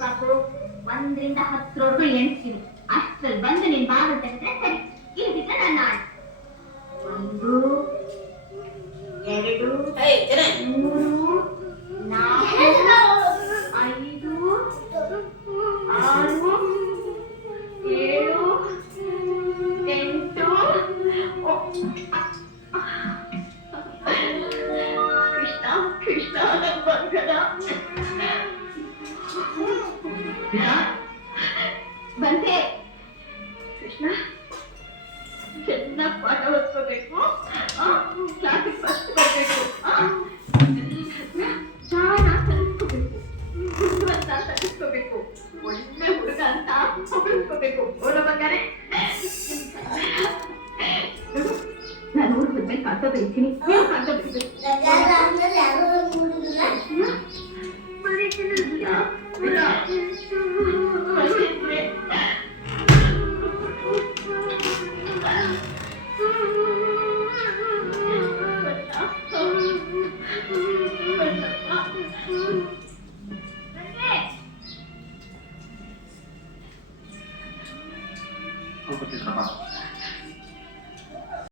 ಸಾಕು 1ರಿಂದ 10ರವರೆಗೂ ಎಣಿಸ್ತೀನಿ. ಅಷ್ಟ್ರಲ್ಲಿ ಬಂದು ನೀನ್ ಬಾಗಿಲು ತೆಗೆದ್ರೆ ಸರಿ. ಇಲ್ಲಿದ್ರೆ ನನ್ನ ಆಟ. 1 2 3 4 5 6 7 8 ಕೃಷ್ಣ ನನ್ನ ಬಂಧನ ಬಂದೆ. ಕೃಷ್ಣ ಚೆನ್ನಾಗಿ ಪಾಠ ಓದ್ಕೋಬೇಕು, ಕ್ಲಾಸಿಗೆ ಫಸ್ಟ್ ಬರಬೇಕು, ಚೆನ್ನಾಗಿ ಕಲಿಸ್ಕೋಬೇಕು, ಬುದ್ಧಿವಂತ ಕಲಿಸ್ಕೋಬೇಕು, ಒಳ್ಳೆ ಹುಡುಗ ಅಂತ ಹೊಗಳ್ಕೋಬೇಕು. ಓಲ ಬಂಗಾರೆ ನಾನು ಊರಿಗೆ ಹೋದ್ಮೇಲೆ ಕಾಟ ಬೈತೀನಿ. ನೀವು ಕಾಟ ಬೈಬೇಕು. Aku kecil apa?